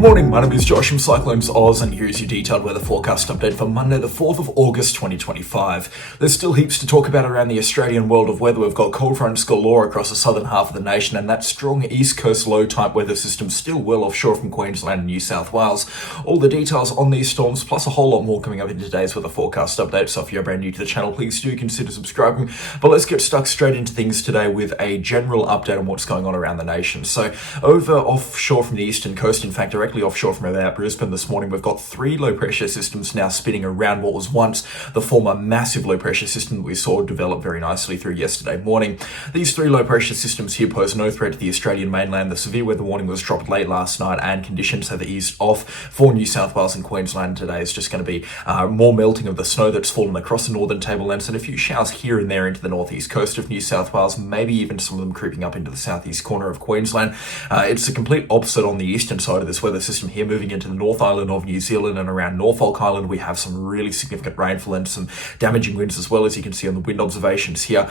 Good morning, my name is Josh from CyclonesOZ and here's your detailed weather forecast update for Monday the 4th of August 2025. There's still heaps to talk about around the Australian world of weather. We've got cold fronts galore across the southern half of the nation and that strong east coast low type weather system still well offshore from Queensland and New South Wales. All the details on these storms plus a whole lot more coming up in today's weather forecast update, so if you're brand new to the channel please do consider subscribing. But let's get stuck straight into things today with a general update on what's going on around the nation. So over offshore from the eastern coast, in fact directly offshore from about Brisbane this morning, we've got three low pressure systems now spinning around what was once the former massive low pressure system that we saw develop very nicely through yesterday morning. These three low pressure systems here pose no threat to the Australian mainland. The severe weather warning was dropped late last night and conditions have eased off for New South Wales and Queensland. Today is just going to be more melting of the snow that's fallen across the northern Tablelands and a few showers here and there into the northeast coast of New South Wales, maybe even some of them creeping up into the southeast corner of Queensland. It's the complete opposite on the eastern side of this weather system here, moving into the North Island of New Zealand and around Norfolk Island. We have some really significant rainfall and some damaging winds as well, as you can see on the wind observations here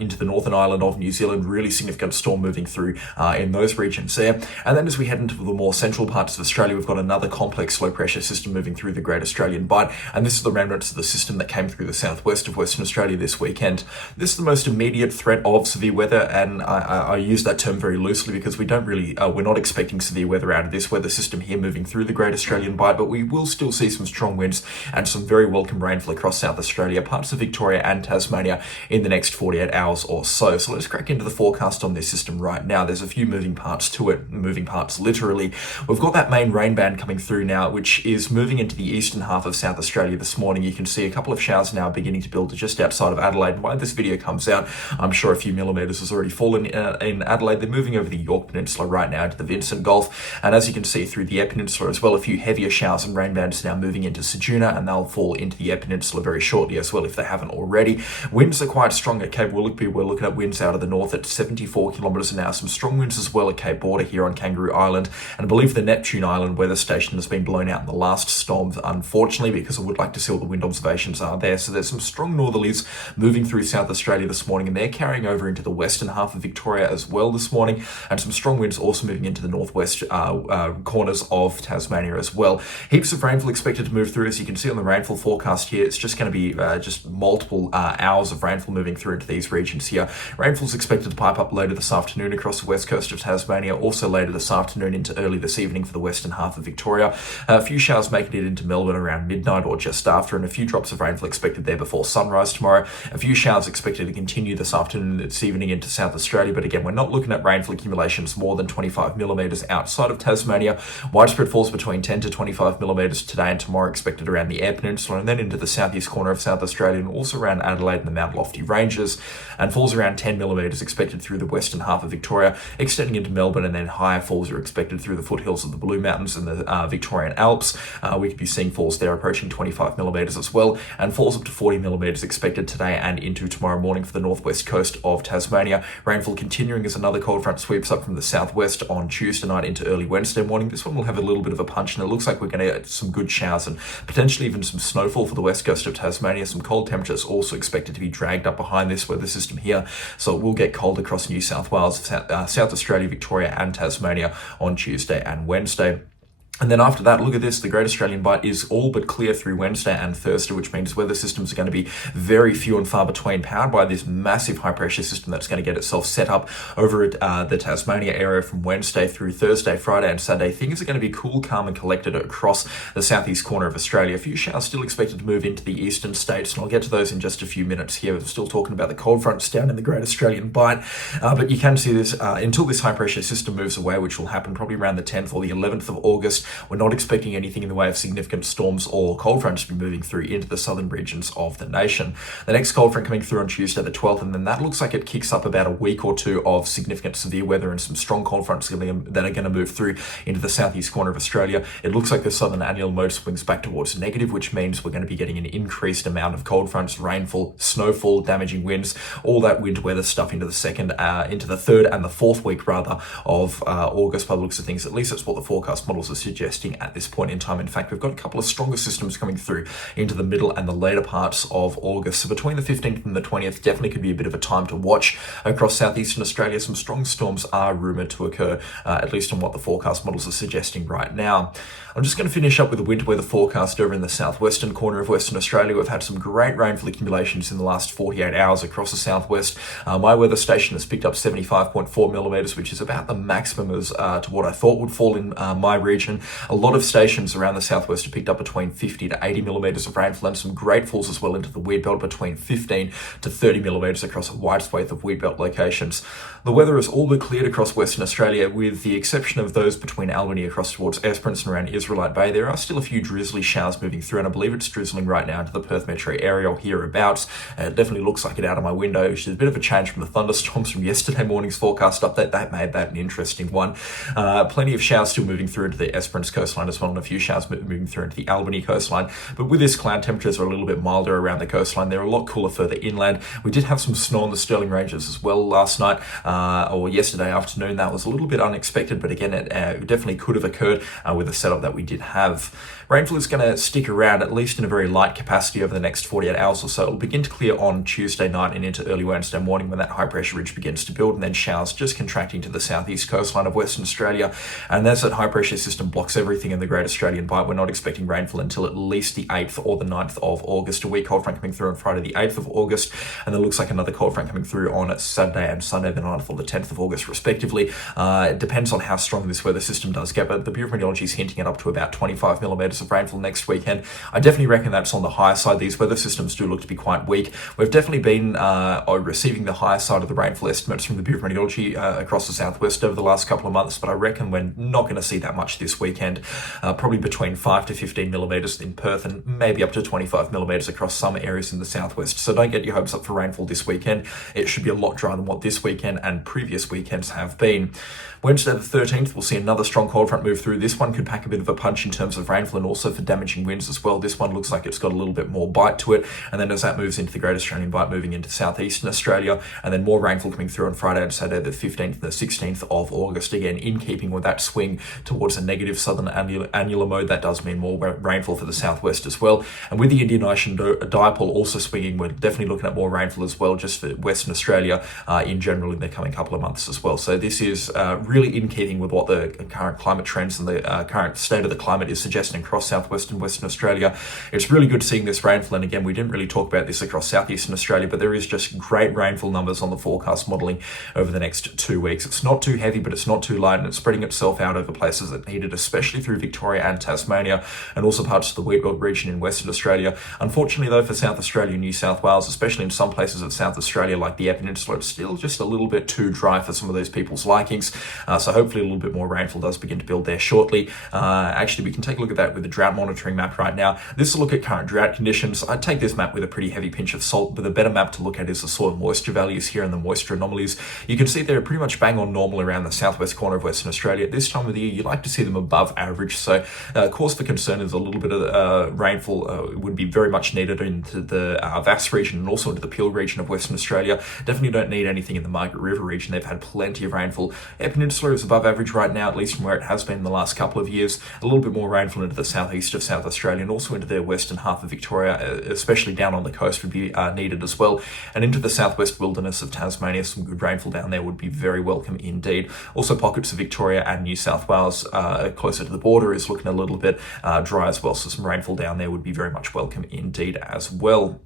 into the Northern Island of New Zealand. Really significant storm moving through in those regions there. And then as we head into the more central parts of Australia, we've got another complex low pressure system moving through the Great Australian Bight, and this is the remnants of the system that came through the southwest of Western Australia this weekend. This is the most immediate threat of severe weather, and I use that term very loosely because we don't really we're not expecting severe weather out of this weather system here moving through the Great Australian Bight, but we will still see some strong winds and some very welcome rainfall across South Australia, parts of Victoria and Tasmania in the next 48 hours or so. So let's crack into the forecast on this system right now. There's a few moving parts to it, moving parts literally. We've got that main rain band coming through now, which is moving into the eastern half of South Australia this morning. You can see a couple of showers now beginning to build just outside of Adelaide. And while this video comes out, I'm sure a few millimetres has already fallen in Adelaide. They're moving over the York Peninsula right now into the Vincent Gulf, and as you can see through the Eyre Peninsula as well, a few heavier showers and rain bands now moving into Ceduna, and they'll fall into the Eyre Peninsula very shortly as well if they haven't already. Winds are quite strong at Cape Willoughby. We're looking at winds out of the north at 74 kilometres an hour. Some strong winds as well at Cape Border here on Kangaroo Island, and I believe the Neptune Island weather station has been blown out in the last storm, unfortunately, because I would like to see what the wind observations are there. So there's some strong northerlies moving through South Australia this morning, and they're carrying over into the western half of Victoria as well this morning, and some strong winds also moving into the northwest corners of Tasmania as well. Heaps of rainfall expected to move through. As you can see on the rainfall forecast here, it's just going to be just multiple hours of rainfall moving through into these regions here. Rainfall's expected to pipe up later this afternoon across the west coast of Tasmania, also later this afternoon into early this evening for the western half of Victoria. A few showers making it into Melbourne around midnight or just after, and a few drops of rainfall expected there before sunrise tomorrow. A few showers expected to continue this afternoon and this evening into South Australia, but again, we're not looking at rainfall accumulations more than 25 millimetres outside of Tasmania. Widespread falls between 10 to 25 millimetres today and tomorrow expected around the Eyre Peninsula and then into the southeast corner of South Australia and also around Adelaide and the Mount Lofty Ranges, and falls around 10 millimetres expected through the western half of Victoria, extending into Melbourne, and then higher falls are expected through the foothills of the Blue Mountains and the Victorian Alps. We could be seeing falls there approaching 25 millimetres as well, and falls up to 40 millimetres expected today and into tomorrow morning for the northwest coast of Tasmania. Rainfall continuing as another cold front sweeps up from the southwest on Tuesday night into early Wednesday morning. This one will have a little bit of a punch, and it looks like we're going to get some good showers and potentially even some snowfall for the west coast of Tasmania. Some cold temperatures also expected to be dragged up behind this weather system here, so it will get cold across New South Wales, South Australia, Victoria and Tasmania on Tuesday and Wednesday. And then after that, look at this, the Great Australian Bight is all but clear through Wednesday and Thursday, which means weather systems are going to be very few and far between, powered by this massive high pressure system that's going to get itself set up over at the Tasmania area from Wednesday through Thursday, Friday and Saturday. Things are going to be cool, calm and collected across the southeast corner of Australia. A few showers still expected to move into the eastern states, and I'll get to those in just a few minutes here. We're still talking about the cold fronts down in the Great Australian Bight, but you can see this until this high pressure system moves away, which will happen probably around the 10th or the 11th of August. We're not expecting anything in the way of significant storms or cold fronts to be moving through into the southern regions of the nation. The next cold front coming through on Tuesday the 12th, and then that looks like it kicks up about a week or two of significant severe weather and some strong cold fronts that are going to move through into the southeast corner of Australia. It looks like the southern annual mode swings back towards negative, which means we're going to be getting an increased amount of cold fronts, rainfall, snowfall, damaging winds, all that winter weather stuff into the third and the fourth week rather of August by the looks of things. At least that's what the forecast models are suggesting at this point in time. In fact, we've got a couple of stronger systems coming through into the middle and the later parts of August. So between the 15th and the 20th, definitely could be a bit of a time to watch across southeastern Australia. Some strong storms are rumoured to occur, at least on what the forecast models are suggesting right now. I'm just going to finish up with the winter weather forecast over in the southwestern corner of Western Australia. We've had some great rainfall accumulations in the last 48 hours across the southwest. My weather station has picked up 75.4 millimetres, which is about the maximum as to what I thought would fall in my region. A lot of stations around the southwest have picked up between 50 to 80 millimetres of rainfall, and some great falls as well into the wheat belt, between 15 to 30 millimetres across a wide swathe of wheat belt locations. The weather is all but cleared across Western Australia, with the exception of those between Albany across towards Esperance and around Israelite Bay. There are still a few drizzly showers moving through, and I believe it's drizzling right now into the Perth metro area or hereabouts. It definitely looks like it out of my window, which is a bit of a change from the thunderstorms from yesterday morning's forecast update. That made that an interesting one. Plenty of showers still moving through into the Esperance coastline as well, and a few showers moving through into the Albany coastline. But with this, cloud temperatures are a little bit milder around the coastline. They're a lot cooler further inland. We did have some snow on the Stirling Ranges as well last night, or yesterday afternoon. That was a little bit unexpected, but again, it definitely could have occurred with the setup that we did have. Rainfall is going to stick around, at least in a very light capacity, over the next 48 hours or so. It'll begin to clear on Tuesday night and into early Wednesday morning when that high pressure ridge begins to build, and then showers just contracting to the southeast coastline of Western Australia. And as that high pressure system blocks everything in the Great Australian Bight, we're not expecting rainfall until at least the 8th or the 9th of August. A weak cold front coming through on Friday the 8th of August, and then looks like another cold front coming through on Saturday and Sunday the 9th or the 10th of August respectively. It depends on how strong this weather system does get, but the Bureau of Meteorology is hinting at up to about 25 millimetres of rainfall next weekend. I definitely reckon that's on the higher side. These weather systems do look to be quite weak. We've definitely been receiving the higher side of the rainfall estimates from the Bureau of Meteorology across the southwest over the last couple of months, but I reckon we're not going to see that much this weekend. Probably between 5 to 15 millimetres in Perth, and maybe up to 25 millimetres across some areas in the southwest. So don't get your hopes up for rainfall this weekend. It should be a lot drier than what this weekend and previous weekends have been. Wednesday the 13th, we'll see another strong cold front move through. This one could pack a bit of a punch in terms of rainfall and also for damaging winds as well. This one looks like it's got a little bit more bite to it. And then as that moves into the Great Australian Bight, moving into southeastern Australia, and then more rainfall coming through on Friday and Saturday the 15th and the 16th of August. Again, in keeping with that swing towards a negative southern annular mode, that does mean more rainfall for the southwest as well. And with the Indian Ocean dipole also swinging, we're definitely looking at more rainfall as well, just for Western Australia in general in the coming couple of months as well. So this is really in keeping with what the current climate trends and the current state of the climate is suggesting across southwest and Western Australia. It's really good seeing this rainfall, and again, we didn't really talk about this across southeastern Australia, but there is just great rainfall numbers on the forecast modelling over the next 2 weeks. It's not too heavy, but it's not too light, and it's spreading itself out over places that need it, especially through Victoria and Tasmania, and also parts of the Wheatbelt region in Western Australia. Unfortunately though, for South Australia and New South Wales, especially in some places of South Australia like the Eyre Peninsula, it's still just a little bit too dry for some of those people's likings. So hopefully a little bit more rainfall does begin to build there shortly. Actually, we can take a look at that with the drought monitoring map right now. This is a look at current drought conditions. I'd take this map with a pretty heavy pinch of salt, but the better map to look at is the soil moisture values here and the moisture anomalies. You can see they're pretty much bang on normal around the southwest corner of Western Australia. At this time of the year, you like to see them above average. So cause for concern is a little bit of rainfall would be very much needed into the Vass region and also into the Peel region of Western Australia. Definitely don't need anything in the Margaret River region. They've had plenty of rainfall. Eyre Peninsula is above average right now, at least from where it has been in the last couple of years. A little bit more rainfall into the southeast of South Australia and also into the western half of Victoria, especially down on the coast, would be needed as well. And into the southwest wilderness of Tasmania, some good rainfall down there would be very welcome indeed. Also pockets of Victoria and New South Wales closer to the border is looking a little bit dry as well, so some rainfall down there would be very much welcome indeed as well.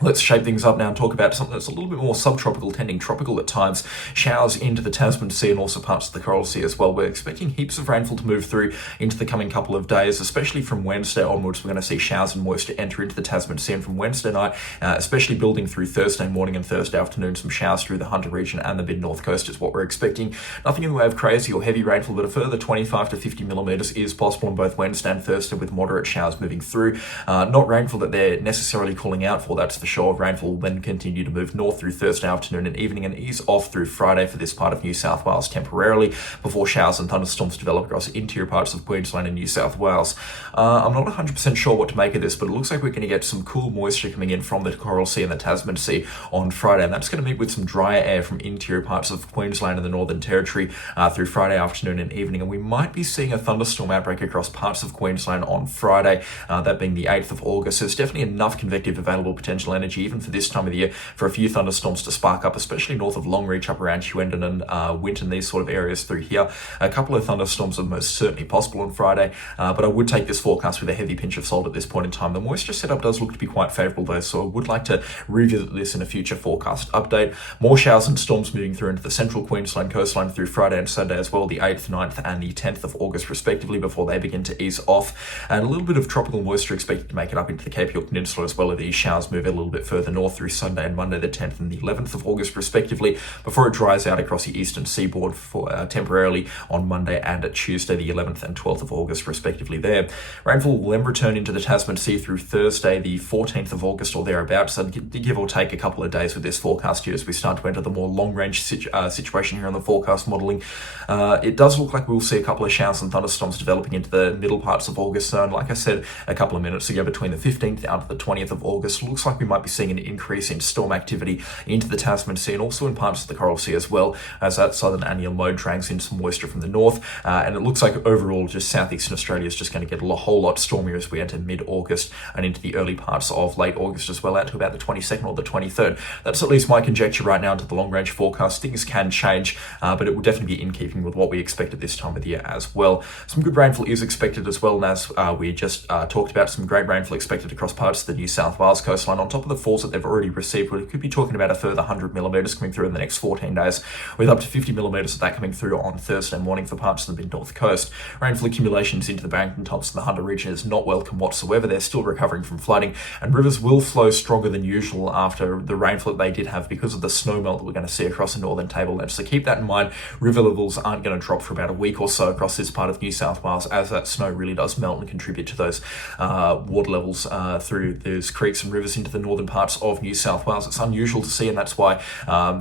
Let's shape things up now and talk about something that's a little bit more subtropical, tending tropical at times. Showers into the Tasman Sea and also parts of the Coral Sea as well. We're expecting heaps of rainfall to move through into the coming couple of days, especially from Wednesday onwards. We're going to see showers and moisture enter into the Tasman Sea, and from Wednesday night, especially building through Thursday morning and Thursday afternoon, some showers through the Hunter region and the mid-north coast is what we're expecting. Nothing in the way of crazy or heavy rainfall, but a further 25 to 50 millimetres is possible on both Wednesday and Thursday with moderate showers moving through. Not rainfall that they're necessarily calling out for. That's for sure. Rainfall will then continue to move north through Thursday afternoon and evening and ease off through Friday for this part of New South Wales temporarily before showers and thunderstorms develop across interior parts of Queensland and New South Wales. I'm not 100% sure what to make of this, but it looks like we're going to get some cool moisture coming in from the Coral Sea and the Tasman Sea on Friday, and that's going to meet with some drier air from interior parts of Queensland and the Northern Territory through Friday afternoon and evening, and we might be seeing a thunderstorm outbreak across parts of Queensland on Friday, that being the 8th of August. So there's definitely enough convective available potential energy, even for this time of the year, for a few thunderstorms to spark up, especially north of Longreach, up around Huendon and Winton, these sort of areas through here. A couple of thunderstorms are most certainly possible on Friday, but I would take this forecast with a heavy pinch of salt at this point in time. The moisture setup does look to be quite favourable though, so I would like to revisit this in a future forecast update. More showers and storms moving through into the central Queensland coastline through Friday and Sunday as well, the 8th, 9th and the 10th of August respectively, before they begin to ease off. And a little bit of tropical moisture expected to make it up into the Cape York Peninsula as well, as these showers move a little bit further north through Sunday and Monday the 10th and the 11th of August respectively, before it dries out across the eastern seaboard for temporarily on Monday and Tuesday the 11th and 12th of August respectively there. Rainfall will then return into the Tasman Sea through Thursday the 14th of August or thereabouts, so give or take a couple of days with this forecast here as we start to enter the more long-range situation here on the forecast modelling. It does look like we'll see a couple of showers and thunderstorms developing into the middle parts of August zone. Like I said a couple of minutes ago, between the 15th out to the 20th of August, looks like we might be seeing an increase in storm activity into the Tasman Sea and also in parts of the Coral Sea as well, as that southern annual low drags in some moisture from the north, and it looks like overall just southeastern Australia is just going to get a whole lot stormier as we enter mid-August and into the early parts of late August as well, out to about the 22nd or the 23rd. That's at least my conjecture right now into the long-range forecast. Things can change, but it will definitely be in keeping with what we expect at this time of the year as well. Some good rainfall is expected as well, and as we just talked about, some great rainfall expected across parts of the New South Wales coastline on top of the falls that they've already received. We could be talking about a further 100 millimetres coming through in the next 14 days, with up to 50 millimetres of that coming through on Thursday morning for parts of the mid-north coast. Rainfall accumulations into the Barrington Tops and the Hunter region is not welcome whatsoever. They're still recovering from flooding, and rivers will flow stronger than usual after the rainfall that they did have because of the snowmelt that we're going to see across the northern tablelands. So keep that in mind. River levels aren't going to drop for about a week or so across this part of New South Wales, as that snow really does melt and contribute to those water levels through those creeks and rivers into the northern parts of New South Wales. It's unusual to see, and that's why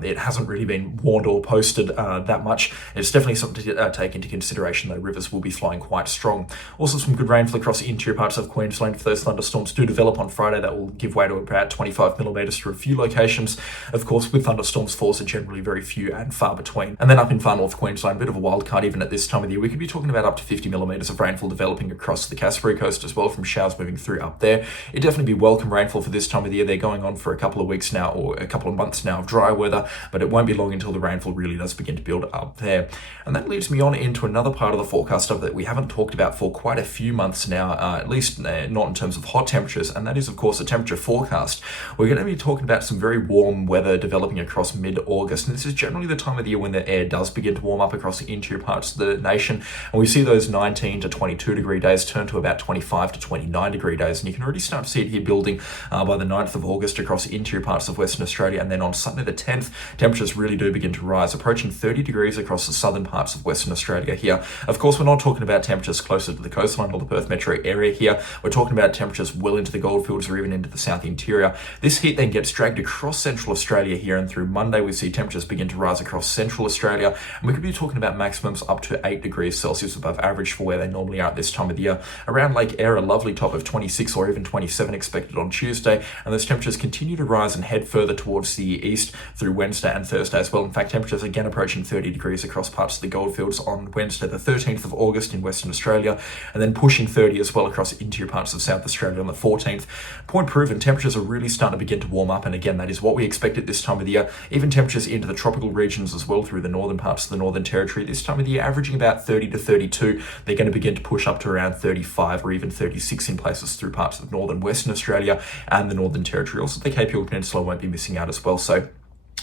it hasn't really been warned or posted that much. It's definitely something to take into consideration, though. Rivers will be flowing quite strong. Also, some good rainfall across the interior parts of Queensland. If those thunderstorms do develop on Friday, that will give way to about 25 millimetres to a few locations. Of course, with thunderstorms, falls are generally very few and far between. And then up in far north Queensland, a bit of a wild card even at this time of the year. We could be talking about up to 50 millimetres of rainfall developing across the Cassowary coast as well, from showers moving through up there. It'd definitely be welcome rainfall for this time of the year. They're going on for a couple of weeks now, or a couple of months now, of dry weather, but it won't be long until the rainfall really does begin to build up there. And that leads me on into another part of the forecast stuff that we haven't talked about for quite a few months now, at least not in terms of hot temperatures, and that is, of course, a temperature forecast. We're going to be talking about some very warm weather developing across mid-August, and this is generally the time of the year when the air does begin to warm up across the interior parts of the nation, and we see those 19 to 22 degree days turn to about 25 to 29 degree days, and you can already start to see it here building by the 9th of August across the interior parts of Western Australia, and then on Sunday the 10th, temperatures really do begin to rise, approaching 30 degrees across the southern parts of Western Australia here. Of course, we're not talking about temperatures closer to the coastline or the Perth metro area here. We're talking about temperatures well into the goldfields or even into the south interior. This heat then gets dragged across central Australia here, and through Monday we see temperatures begin to rise across central Australia, and we could be talking about maximums up to 8 degrees Celsius above average for where they normally are at this time of the year. Around Lake Eyre, a lovely top of 26 or even 27 expected on Tuesday, and those temperatures continue to rise and head further towards the east through Wednesday and Thursday as well. In fact, temperatures again approaching 30 degrees across parts of the goldfields on Wednesday the 13th of August in Western Australia, and then pushing 30 as well across interior parts of South Australia on the 14th. Point proven, temperatures are really starting to begin to warm up, and again, that is what we expect at this time of the year. Even temperatures into the tropical regions as well through the northern parts of the Northern Territory this time of the year, averaging about 30 to 32. They're going to begin to push up to around 35 or even 36 in places through parts of northern Western Australia and the Northern Territory. Also, the Cape York Peninsula won't be missing out as well. So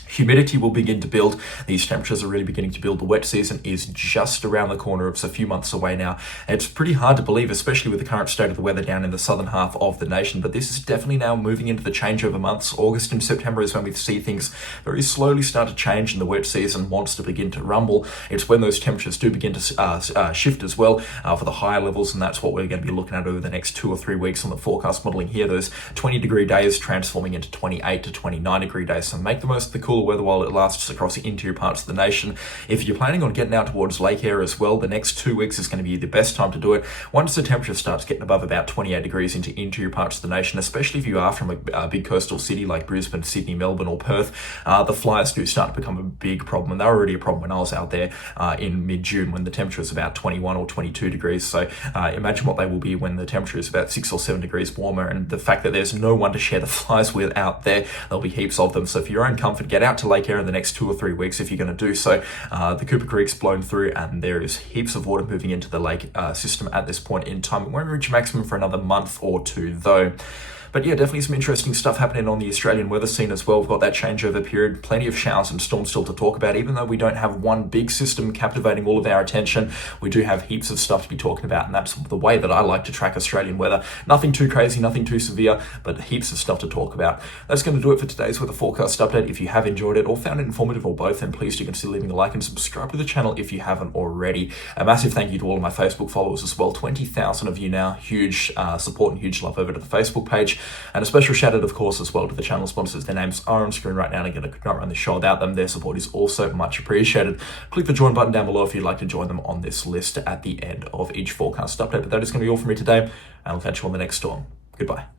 Humidity will begin to build. These temperatures are really beginning to build. The wet season is just around the corner. It's a few months away now. It's pretty hard to believe, especially with the current state of the weather down in the southern half of the nation, but this is definitely now moving into the changeover months. August and September is when we see things very slowly start to change and the wet season wants to begin to rumble. It's when those temperatures do begin to shift as well for the higher levels, and that's what we're going to be looking at over the next 2 or 3 weeks on the forecast modeling here. Those 20-degree days transforming into 28 to 29-degree days. So make the most of the cooler weather while it lasts across the interior parts of the nation. If you're planning on getting out towards lake area as well, the next 2 weeks is going to be the best time to do it. Once the temperature starts getting above about 28 degrees into interior parts of the nation, especially if you are from a big coastal city like Brisbane, Sydney, Melbourne or Perth, the flies do start to become a big problem, and they were already a problem when I was out there in mid-June when the temperature was about 21 or 22 degrees. So imagine what they will be when the temperature is about 6 or 7 degrees warmer, and the fact that there's no one to share the flies with out there, there'll be heaps of them. So for your own comfort, get out to lake area in the next 2 or 3 weeks if you're going to do so. The Cooper Creek's blown through and there is heaps of water moving into the lake system at this point in time. It won't reach maximum for another month or two though. But yeah, definitely some interesting stuff happening on the Australian weather scene as well. We've got that changeover period, plenty of showers and storms still to talk about. Even though we don't have one big system captivating all of our attention, we do have heaps of stuff to be talking about, and that's the way that I like to track Australian weather. Nothing too crazy, nothing too severe, but heaps of stuff to talk about. That's going to do it for today's weather forecast update. If you have enjoyed it or found it informative or both, then please do consider leaving a like and subscribe to the channel if you haven't already. A massive thank you to all of my Facebook followers as well. 20,000 of you now. Huge support and huge love over to the Facebook page. And a special shout out, of course, as well to the channel sponsors. Their names are on screen right now, and again, I could not run the show without them. Their support is also much appreciated. Click the join button down below if you'd like to join them on this list at the end of each forecast update. But that is going to be all from me today, and I'll catch you on the next storm. Goodbye.